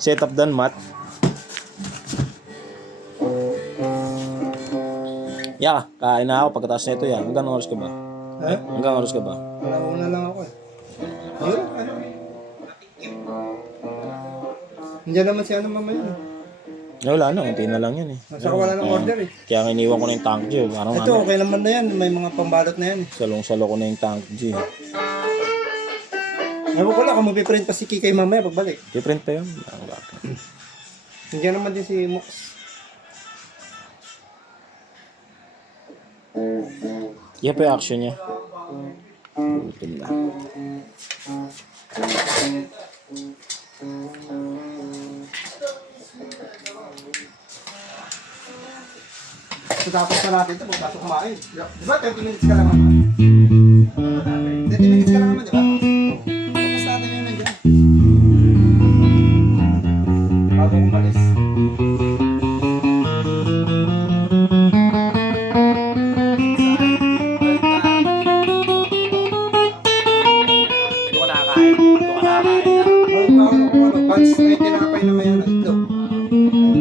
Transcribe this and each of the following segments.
Setup done, Matt. Ya, kain na ako pagkatapos nito yan. Hanggang oras ka ba? Ha? Hanggang oras ka ba? Una lang ako eh. Ayun, ano? Nandiyan naman si ano mamaya. Wala na, unti na lang yan eh. Saka wala nang order eh. Kaya iniwan ko na yung tank G. Parang Ito, okay naman na yan. May mga pambalot na yan eh. salong-salo ko na yung tank G. Ewan ko lang kung mapiprint pa si Kikay mamaya pagbalik. I-print pa yun. Nandiyan naman din si Mox. Yan pa yung action niya. Gutom na. So tapos na natin ito, pagpasok kumain. Di ba 30 minutes ka lang naman? 30 minutes ka lang naman, di ba? Tapos natin yun nandiyan. Bago kumalis. Doon ka nakakain. Doon ka nakakain. Pans na yung tinapay na may ano ito.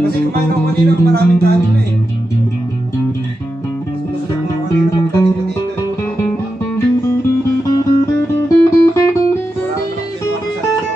Kasi kumain ako kanina ng maraming kanin na eh. Mas busog ako kanina pagdating ko dito eh. Wala akong kinuha ko sa baba.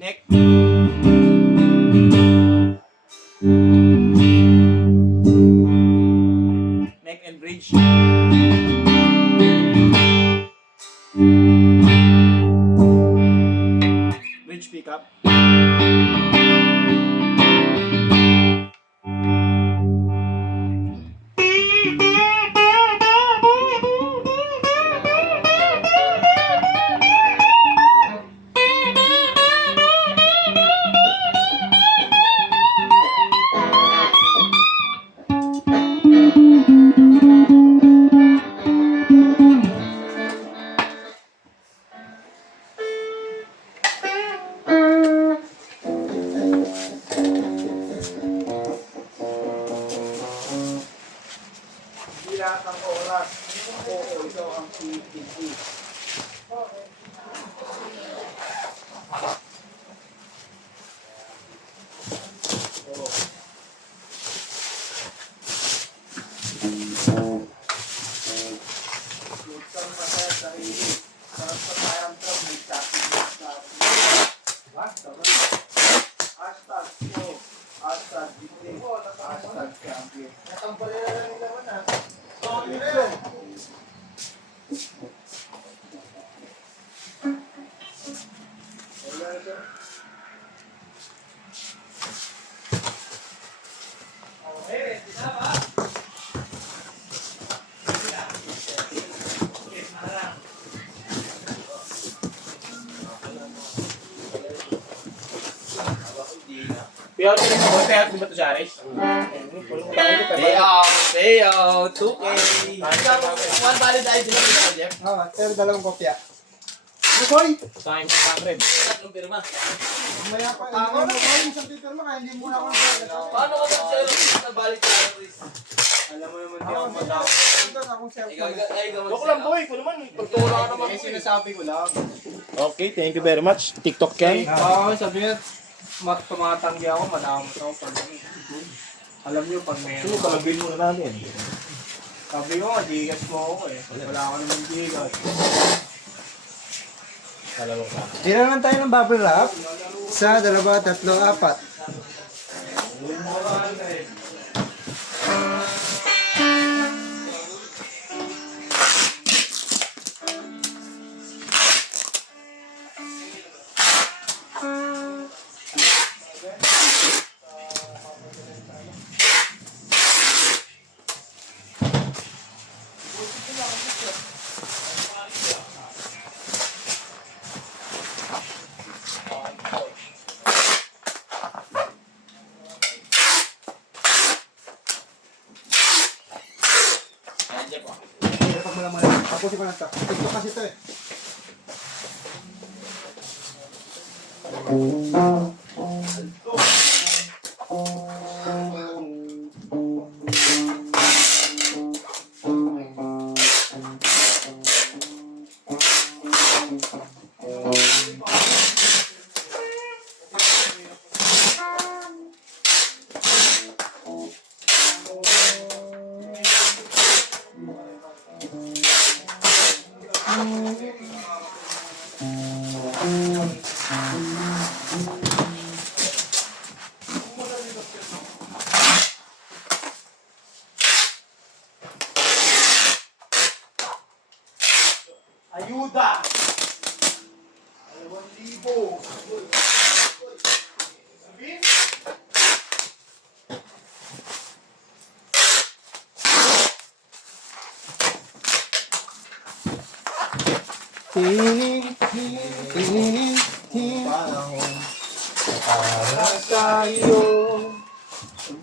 Neck. Neck and bridge. Bridge pickup. Hindi lahat ng oras. Oo, ito ang PPC. Lutang masaya sa sarili. Sarap sa tayang trap, may sakin na sa atin. What? Hashtag show. Hashtag dikit. Hashtag champion. Natang palila lang nila man ha. Sorry rin. Wala ito. Piyaw ko sa bote at ba to sa Aris? Payo, 2K. One valid ID lang dito, Jeff. Pero dalawang kopya. Boy! Time 100. Tatlong pirma. Maya pa. Ako na ba yung isang paper mo kaya hindi muna ako nagagawa. Paano ka mag-sell na balik ka? Alam mo naman di ako matao. Akong Ikaw, cellphone. ikaw Joke lang boy, ko naman. Pagtula ka naman. Sinasabi ko lang. Okay, thank you very much. TikTok Ken. Oo, sabi niya, tumatanggi ako, madamot ako pag alam niyo pag may Sino talagin muna natin? sabi ko, digas mo ako eh. Wala ako naman digas. Kalawang ka. Ilan lang tayo ng bubble wrap? Isa, dalawa, tatlo, apat. Sige po. Pag malang. Tapusin ko lang ito. Ito kasi ito eh. Ayuda! 2,000. Sabihin? Panahon. Para sa'yo,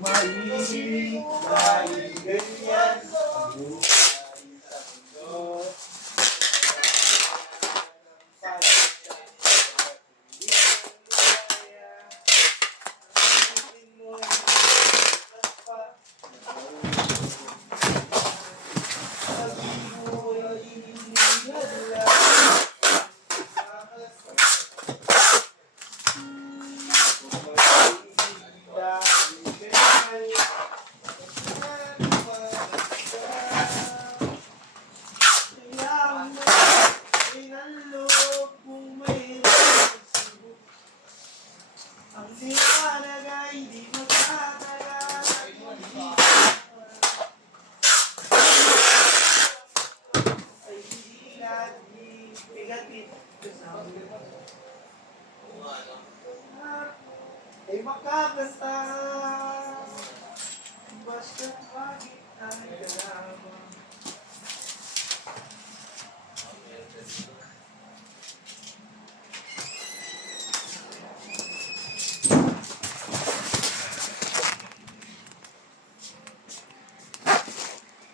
mahilig dahil ganyan ang buhay sa mundo. Ang liwanag ay di magtatagal at ay hindi natin bigatin ay makakanta basta't bakit ay gano'n.